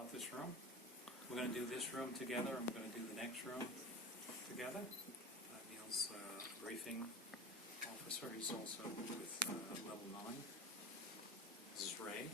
about this room. We're going to do this room together, and we're going to do the next room together. Neil's briefing officer. He's also with level 9. This is Ray.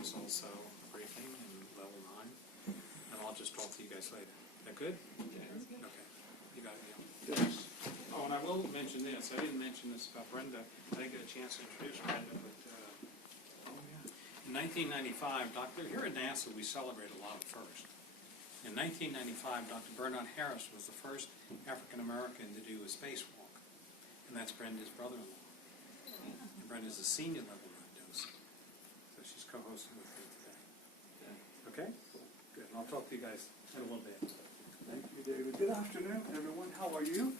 He's also briefing in level 9. And I'll just talk to you guys later. Is that good? Yeah. Okay. You got it, Neil. Yes. Oh, and I will mention this. I didn't mention this about Brenda. I didn't get a chance to introduce Brenda, but in 1995, here at NASA, we celebrate a lot of firsts. In 1995, Dr. Bernard Harris was the first African-American to do a spacewalk, and that's Brenda's brother-in-law. And Brenda's a senior level docent, so she's co-hosting with me today. Okay? Good. And I'll talk to you guys in a little bit. Thank you, David. Good afternoon, everyone. How are you?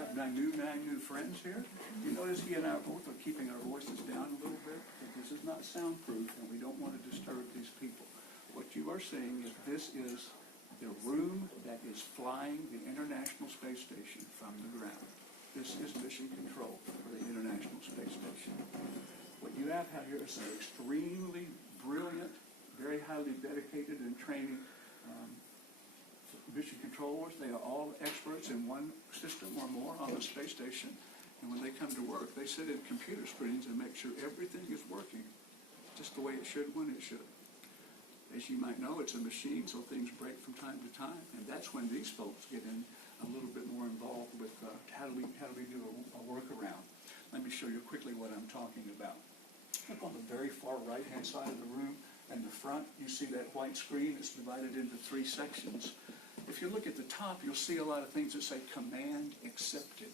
Have nine new friends here. You notice he and I both are keeping our voices down a little bit. This is not soundproof, and we don't want to disturb these people. What you are seeing is this is the room that is flying the International Space Station from the ground. This is mission control for the International Space Station. What you have here is an extremely brilliant, very highly dedicated and trained mission controllers. They are all experts in one system or more on the space station. And when they come to work, they sit at computer screens and make sure everything is working just the way it should when it should. As you might know, it's a machine, so things break from time to time. And that's when these folks get in a little bit more involved with how do we do a workaround. Let me show you quickly what I'm talking about. Look on the very far right-hand side of the room and the front, you see that white screen. It's divided into 3 sections. If you look at the top, you'll see a lot of things that say command accepted.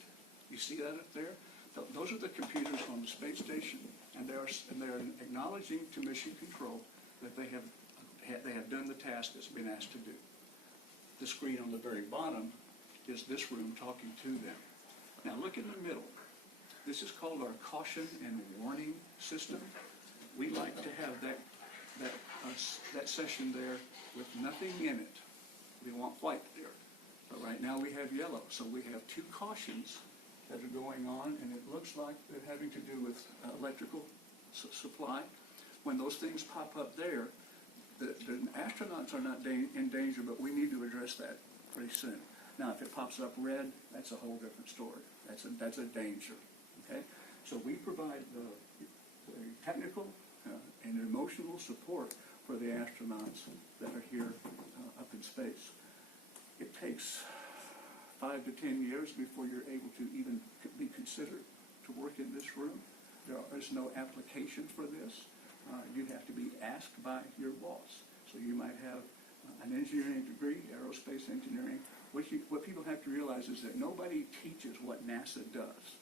You see that up there? Those are the computers on the space station, and they're acknowledging to mission control that they have done the task that's been asked to do. The screen on the very bottom is this room talking to them. Now look in the middle. This is called our caution and warning system. We like to have that session there with nothing in it. We want white there, but right now we have yellow. So we have 2 cautions that are going on, and it looks like they're having to do with electrical supply. When those things pop up there, the astronauts are not in danger, but we need to address that pretty soon. Now, if it pops up red, that's a whole different story. That's a danger. Okay, so we provide the technical and emotional support for the astronauts that are here up in space. It takes 5 to 10 years before you're able to even be considered to work in this room. There is no application for this. You have to be asked by your boss. So you might have an engineering degree, aerospace engineering. What people have to realize is that nobody teaches what NASA does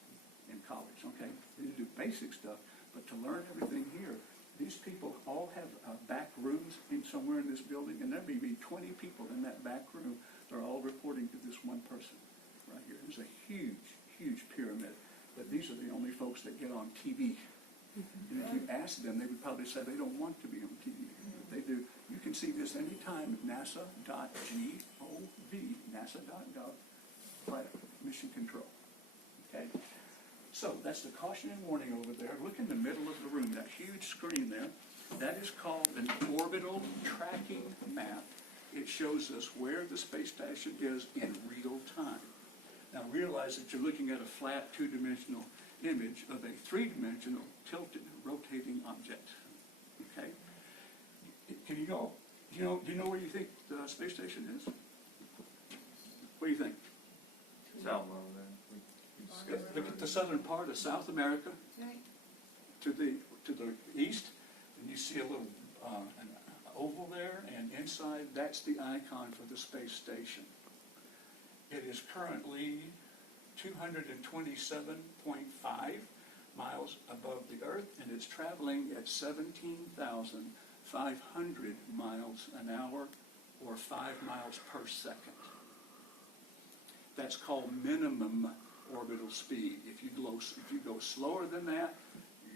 in college, okay? They do basic stuff, but to learn everything here, these people all have back rooms somewhere in this building, and there may be 20 people in that back room. They're all reporting to this one person right here. There's a huge, huge pyramid, but these are the only folks that get on TV. And if you ask them, they would probably say they don't want to be on TV. But they do. You can see this anytime at nasa.gov, nasa.gov, mission control. Okay? So that's the caution and warning over there. Look in the middle of the room, that huge screen there. That is called an orbital tracking map. It shows us where the space station is in real time. Now realize that you're looking at a flat 2-dimensional image of a 3-dimensional tilted rotating object. Okay? Can you go? Do you know where you think the space station is? What do you think? South. Look at the southern part of South America. To the east, and you see a little an oval there, and inside that's the icon for the space station. It is currently 227.5 miles above the Earth, and it's traveling at 17,500 miles an hour, or 5 miles per second. That's called minimum orbital speed. If you go slower than that,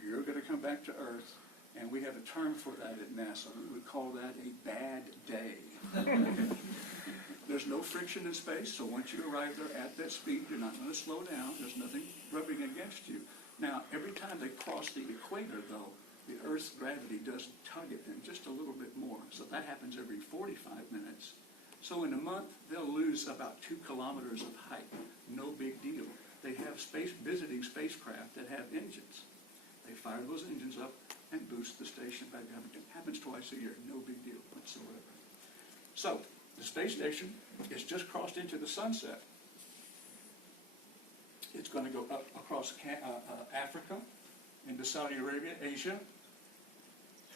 you're going to come back to Earth, and we have a term for that at NASA. We would call that a bad day. There's no friction in space, so once you arrive there at that speed, you're not going to slow down. There's nothing rubbing against you. Now, every time they cross the equator, though, the Earth's gravity does tug at them just a little bit more. So That happens every 45 minutes. So in a month, they'll lose about 2 kilometers of height. No big deal. They have visiting spacecraft that have engines. They fire those engines up and boost the station back up. It happens twice a year. No big deal whatsoever. So the space station is just crossed into the sunset. It's going to go up across Africa, into Saudi Arabia, Asia,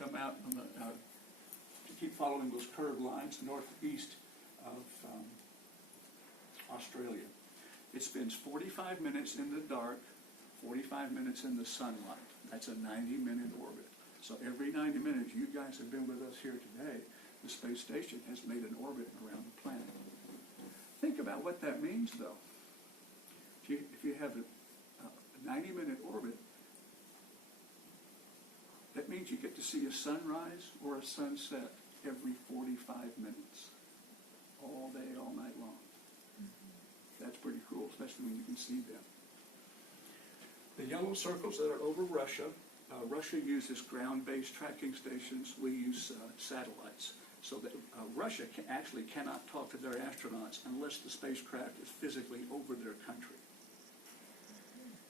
come out on the, to keep following those curved lines northeast of Australia. It spends 45 minutes in the dark, 45 minutes in the sunlight. That's a 90-minute orbit. So every 90 minutes, you guys have been with us here today, the space station has made an orbit around the planet. Think about what that means, though. If you have a 90-minute orbit, that means you get to see a sunrise or a sunset every 45 minutes, all day, all night long. That's pretty cool, especially when you can see them. The yellow circles that are over Russia, Russia uses ground-based tracking stations. We use satellites. So that Russia actually cannot talk to their astronauts unless the spacecraft is physically over their country.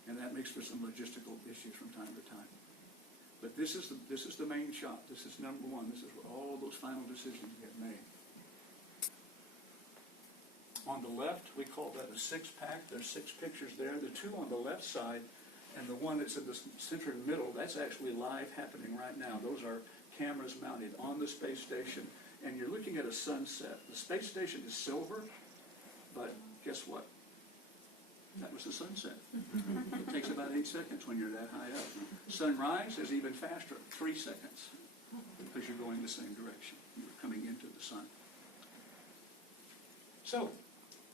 And that makes for some logistical issues from time to time. But this is the main shot. This is number one. This is where all those final decisions get made. On the left, we call that a six-pack. There's 6 pictures there. The 2 on the left side and the one that's in the center middle, that's actually live happening right now. Those are cameras mounted on the space station, and you're looking at a sunset. The space station is silver, but guess what? That was the sunset. It takes about 8 seconds when you're that high up. Sunrise is even faster, 3 seconds, because you're going the same direction. You're coming into the sun. So,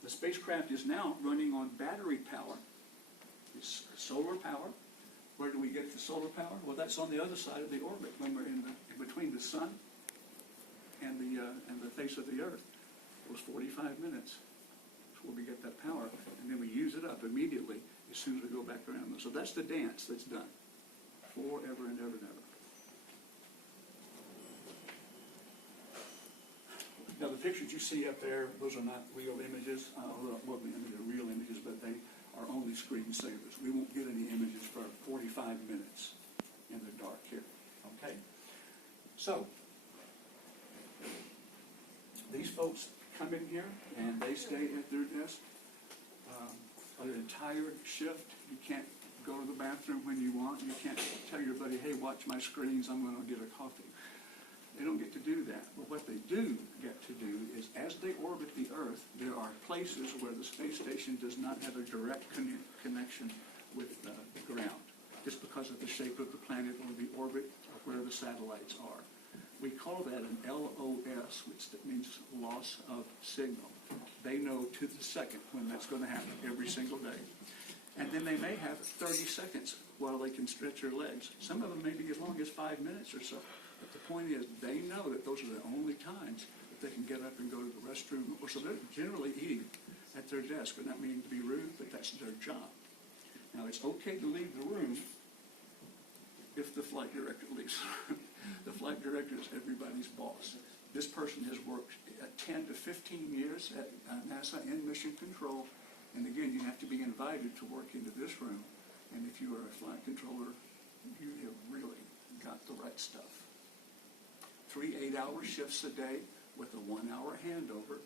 the spacecraft is now running on battery power. It's solar power. Where do we get the solar power? Well, that's on the other side of the orbit when we're in between the sun and the face of the Earth. Those 45 minutes. Where we get that power, and then we use it up immediately as soon as we go back around. So that's the dance that's done forever and ever and ever. Now the pictures you see up there, those are not real images. Well, they're real images, but they are only screensavers. We won't get any images for 45 minutes in the dark here. Okay? So these folks come in here and they stay at their desk an entire shift. You can't go to the bathroom when you want. You can't tell your buddy, hey, watch my screens, I'm going to get a coffee. They don't get to do that. But what they do get to do is, as they orbit the Earth, there are places where the space station does not have a direct connection with the ground, just because of the shape of the planet or the orbit of where the satellites are. We call that an LOS, which means loss of signal. They know to the second when that's going to happen every single day. And then they may have 30 seconds while they can stretch their legs. Some of them may be as long as 5 minutes or so. But the point is, they know that those are the only times that they can get up and go to the restroom. Or so they're generally eating at their desk. And not meaning to be rude, but that's their job. Now, it's okay to leave the room if the flight director leaves. The flight director is everybody's boss. This person has worked 10 to 15 years at NASA in mission control. And again, you have to be invited to work into this room. And if you are a flight controller, you have really got the right stuff. 3 8-hour shifts a day with a 1-hour handover,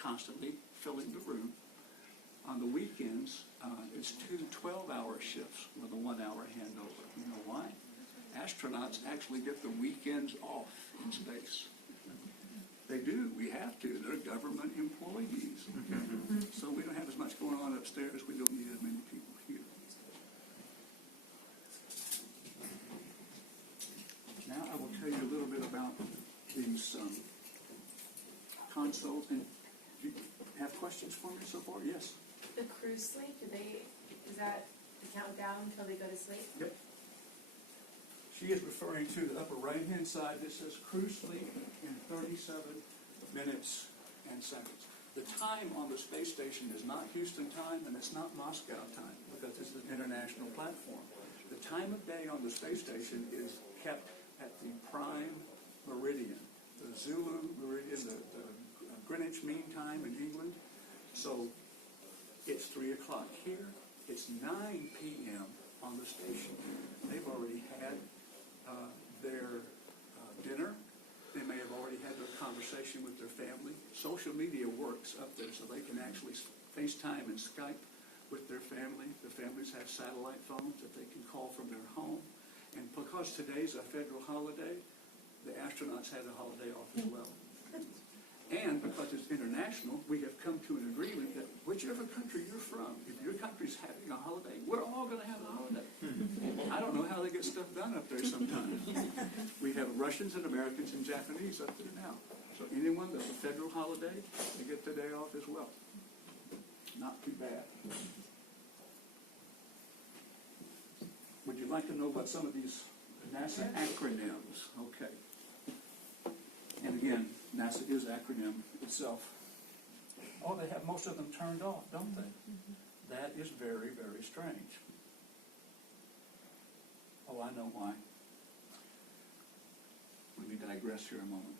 constantly filling the room. On the weekends, it's 2 12-hour shifts with a 1-hour handover. You know why? Astronauts actually get the weekends off in space. They do. We have to. They're government employees. So we don't have as much going on upstairs. We don't need as many people here. Now I will tell you a little bit about these consoles. And do you have questions for me so far? Yes. The cruise sleep, is that the countdown until they go to sleep? Yep. She is referring to the upper right-hand side. This says cruise sleep in 37 minutes and seconds. The time on the space station is not Houston time and it's not Moscow time because it's an international platform. The time of day on the space station is kept at the prime meridian, the Zulu meridian, the Greenwich Mean Time in England. So it's 3 o'clock here. It's 9 p.m. on the station. They've already had their dinner. They may have already had their conversation with their family. Social media works up there, so they can actually FaceTime and Skype with their family. The families have satellite phones that they can call from their home. And because today's a federal holiday, the astronauts had a holiday off as well. And because it's international, we have come to an agreement that whichever country you're from, if your country's having a holiday, we're all going to have a holiday. I don't know how they get stuff done up there sometimes. We have Russians and Americans and Japanese up there now. So anyone that's a federal holiday, they get the day off as well. Not too bad. Would you like to know what some of these NASA acronyms? Okay. And again, NASA is acronym itself. Oh, they have most of them turned off, don't they? That is very, very strange. Oh, I know why. Let me digress here a moment.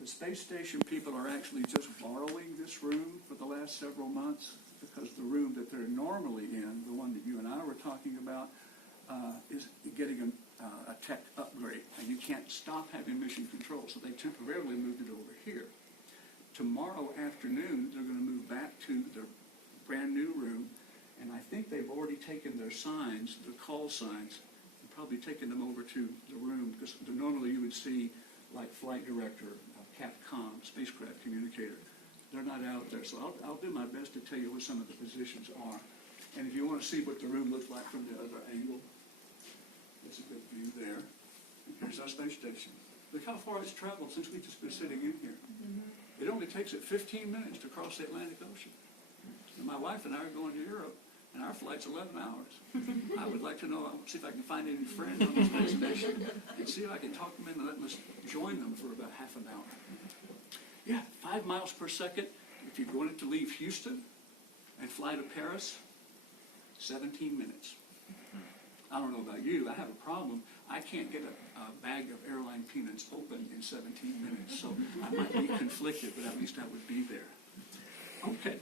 The space station people are actually just borrowing this room for the last several months because the room that they're normally in, the one that you and I were talking about, is getting a tech upgrade, and you can't stop having mission control, so they temporarily moved it over here. Tomorrow afternoon, they're going to move back to their brand new room, and I think they've already taken their signs, the call signs, and probably taken them over to the room, because normally you would see like flight director, Capcom, spacecraft communicator. They're not out there, so I'll do my best to tell you what some of the positions are. And if you want to see what the room looks like from the other angle, it's a good view there. And here's our space station. Look how far it's traveled since we've just been sitting in here. It only takes it 15 minutes to cross the Atlantic Ocean. And my wife and I are going to Europe, and our flight's 11 hours. I would like to know, see if I can find any friends on the space station and see if I can talk them in and let us join them for about half an hour. Yeah, 5 miles per second. If you're going to leave Houston and fly to Paris, 17 minutes. I don't know about you, I have a problem. I can't get a bag of airline peanuts open in 17 minutes, so I might be conflicted, but at least I would be there. Okay.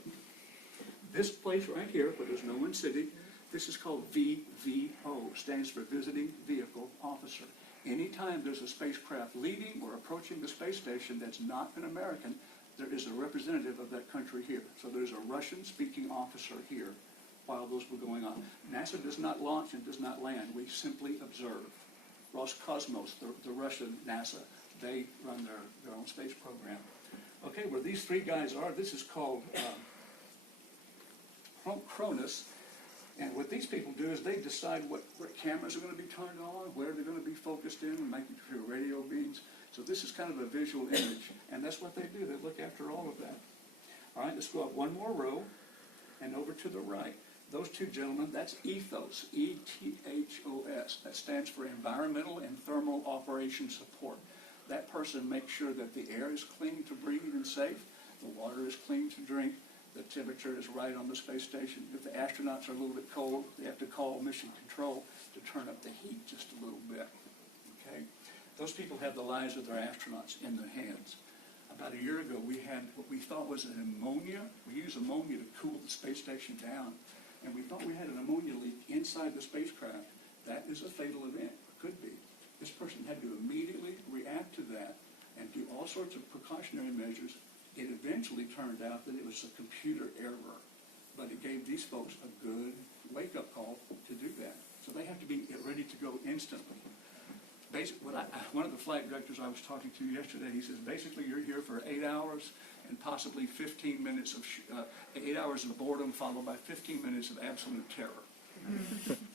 This place right here, where there's no one sitting, this is called VVO, stands for Visiting Vehicle Officer. Anytime there's a spacecraft leaving or approaching the space station that's not an American, there is a representative of that country here. So there's a Russian-speaking officer here while those were going on. NASA does not launch and does not land. We simply observe. Roscosmos, the Russian NASA, they run their own space program. Okay, where these three guys are, this is called Cronus. And what these people do is they decide what cameras are going to be turned on, where they're going to be focused in, and making sure radio beams. So this is kind of a visual image, and that's what they do. They look after all of that. All right, let's go up one more row and over to the right. Those two gentlemen, that's ETHOS, E-T-H-O-S. That stands for Environmental and Thermal Operation Support. That person makes sure that the air is clean to breathe and safe, the water is clean to drink, the temperature is right on the space station. If the astronauts are a little bit cold, they have to call mission control to turn up the heat just a little bit. Okay? Those people have the lives of their astronauts in their hands. About a year ago, we had what we thought was an ammonia. We use ammonia to cool the space station down. And we thought we had an ammonia leak inside the spacecraft. That is a fatal event, or could be. This person had to immediately react to that and do all sorts of precautionary measures. It eventually turned out that it was a computer error, but it gave these folks a good wake-up call to do that. So they have to be ready to go instantly. One of the flight directors I was talking to yesterday, he says, basically you're here for 8 hours and possibly 15 minutes of 8 hours of boredom followed by 15 minutes of absolute terror.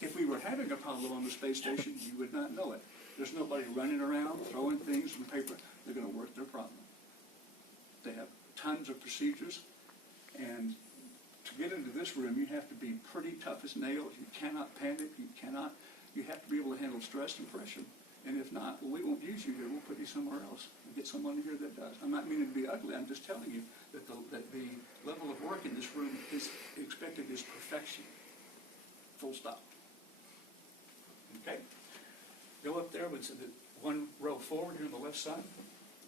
If we were having a problem on the space station, you would not know it. There's nobody running around throwing things in paper. They're going to work their problem. They have tons of procedures, and to get into this room, you have to be pretty tough as nails. You cannot panic. You have to be able to handle stress and pressure. And if not, well, we won't use you here. We'll put you somewhere else and get someone here that does. I'm not meaning to be ugly. I'm just telling you that the level of work in this room is expected is perfection. Full stop. Okay? Go up there with one row forward here on the left left son,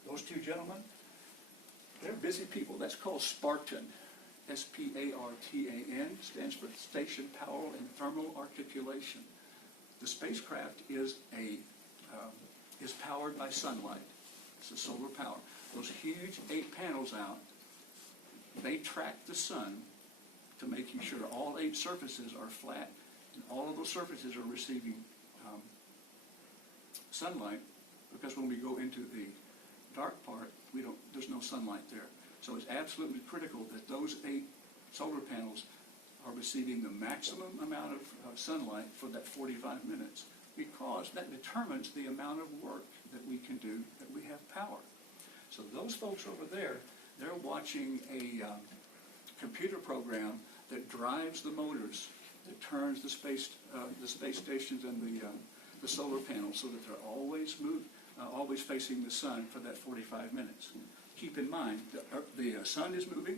those two gentlemen, they're busy people. That's called Spartan. Spartan stands for Station Power and Thermal Articulation. The spacecraft is powered by sunlight. It's a solar power. Those huge 8 panels out, they track the sun to making sure all 8 surfaces are flat and all of those surfaces are receiving sunlight, because when we go into the dark part, there's no sunlight there. So it's absolutely critical that those 8 solar panels are receiving the maximum amount of sunlight for that 45 minutes, because that determines the amount of work that we can do, that we have power. So those folks over there, they're watching a computer program that drives the motors, that turns the space stations and the solar panels so that they're always facing the sun for that 45 minutes. Keep in mind, the sun is moving,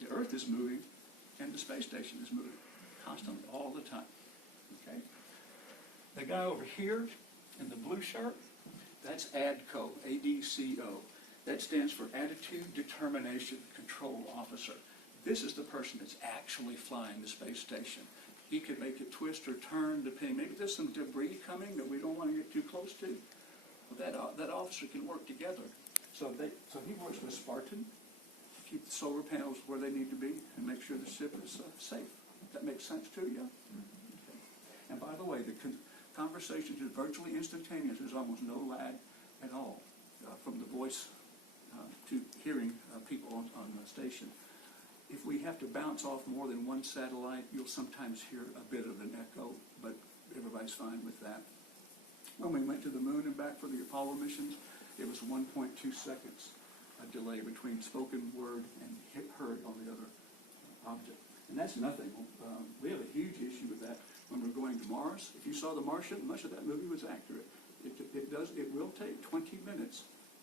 the Earth is moving, and the space station is moving constantly, all the time. Okay? The guy over here in the blue shirt, that's ADCO, A-D-C-O. That stands for Attitude Determination Control Officer. This is the person that's actually flying the space station. He can make it twist or turn, depending. Maybe there's some debris coming that we don't want to get too close to. Well, that officer can work together. So he works with Spartan to keep the solar panels where they need to be and make sure the ship is safe. That makes sense to you? Okay. And by the way, the conversation is virtually instantaneous. There's almost no lag at all from the voice to hearing people on the station. If we have to bounce off more than one satellite, you'll sometimes hear a bit of an echo, but everybody's fine with that. When we went to the moon and back for the Apollo missions, it was 1.2 seconds delay between spoken word and heard on the other object. And that's nothing. We have a huge issue with that when we're going to Mars. If you saw The Martian, much of that movie was accurate. It will take 20 minutes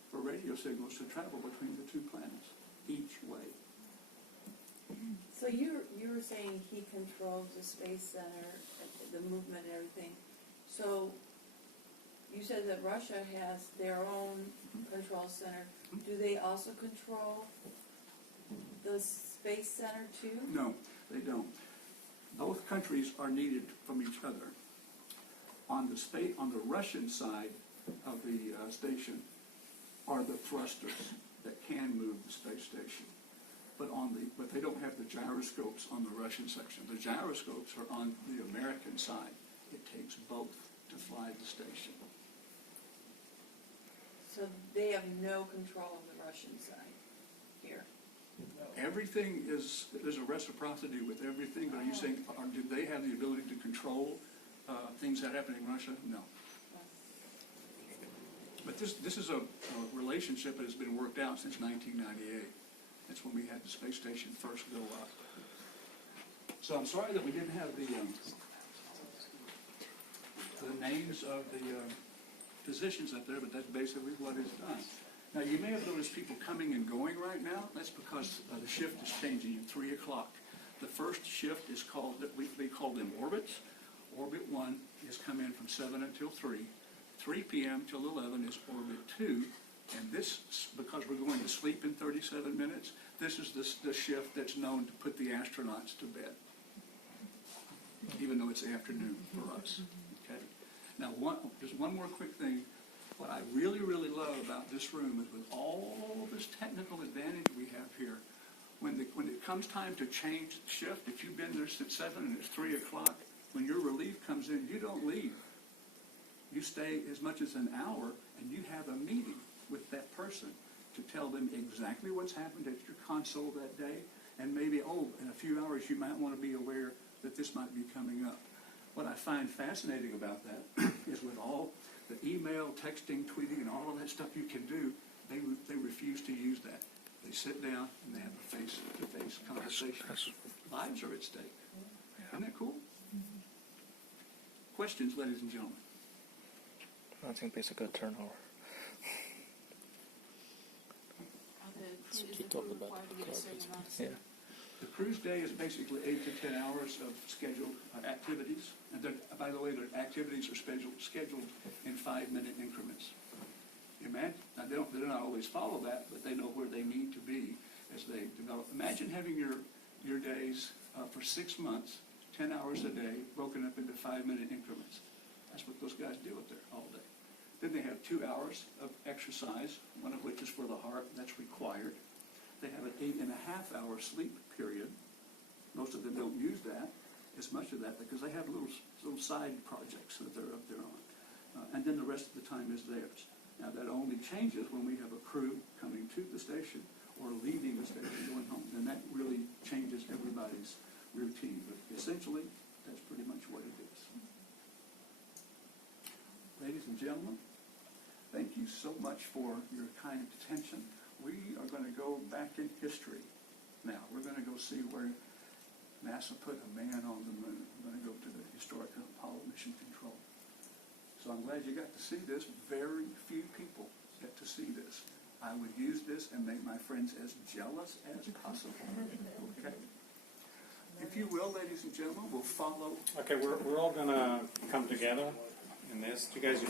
for radio signals to travel between the 2 planets each way. So you were saying he controls the Space Center, the movement and everything. So you said that Russia has their own control center. Do they also control the Space Center too? No, they don't. Both countries are needed from each other. On the Russian side of the station are the thrusters that can move the space station. But they don't have the gyroscopes on the Russian section. The gyroscopes are on the American side. It takes both to fly the station. So they have no control of the Russian side here. Everything there's a reciprocity with everything, but are you saying, do they have the ability to control things that happen in Russia? No. But this is a relationship that has been worked out since 1998. That's when we had the space station first go up. So I'm sorry that we didn't have the names of the positions up there, but that's basically what is done. Now, you may have noticed people coming and going right now. That's because the shift is changing at 3 o'clock. The first shift is we call them orbits. Orbit 1 is come in from 7 until 3. 3 p.m. till 11 is orbit 2. And this, because we're going to sleep in 37 minutes, this is the shift that's known to put the astronauts to bed, even though it's the afternoon for us. Okay. Now, just one more quick thing. What I really, really love about this room is with all this technical advantage we have here, when it comes time to change the shift, if you've been there since 7 and it's 3 o'clock, when your relief comes in, you don't leave. You stay as much as an hour, and you have a meeting with that person to tell them exactly what's happened at your console that day, and maybe, in a few hours you might want to be aware that this might be coming up. What I find fascinating about that is with all the email, texting, tweeting, and all of that stuff you can do, they refuse to use that. They sit down and they have a face-to-face conversation. Lives are at stake. Isn't that cool? Questions, ladies and gentlemen? I think it's a good turnover. Is the Keep talking crew about required to the get a certain clouds. amount of Yeah. sleep? The cruise day is basically 8 to 10 hours of scheduled activities. And by the way, the activities are scheduled in 5-minute increments. Now Now, they do not always follow that, but they know where they need to be as they develop. Imagine having your days for 6 months, 10 hours a day, broken up into 5-minute increments. That's what those guys do up there all day. Then they have 2 hours of exercise, one of which is for the heart, that's required. They have an 8.5-hour sleep period. Most of them don't use that, as much of that, because they have little side projects that they're up there on. And then the rest of the time is theirs. Now, that only changes when we have a crew coming to the station or leaving the station, going home. Then that really changes everybody's routine. But essentially, that's pretty much what it is. Ladies and gentlemen, thank you so much for your kind attention. We are going to go back in history now. We're going to go see where NASA put a man on the moon. We're going to go to the historic Apollo Mission Control. So I'm glad you got to see this. Very few people get to see this. I would use this and make my friends as jealous as possible. Okay? If you will, ladies and gentlemen, we'll follow. Okay, we're all gonna come together in this. You guys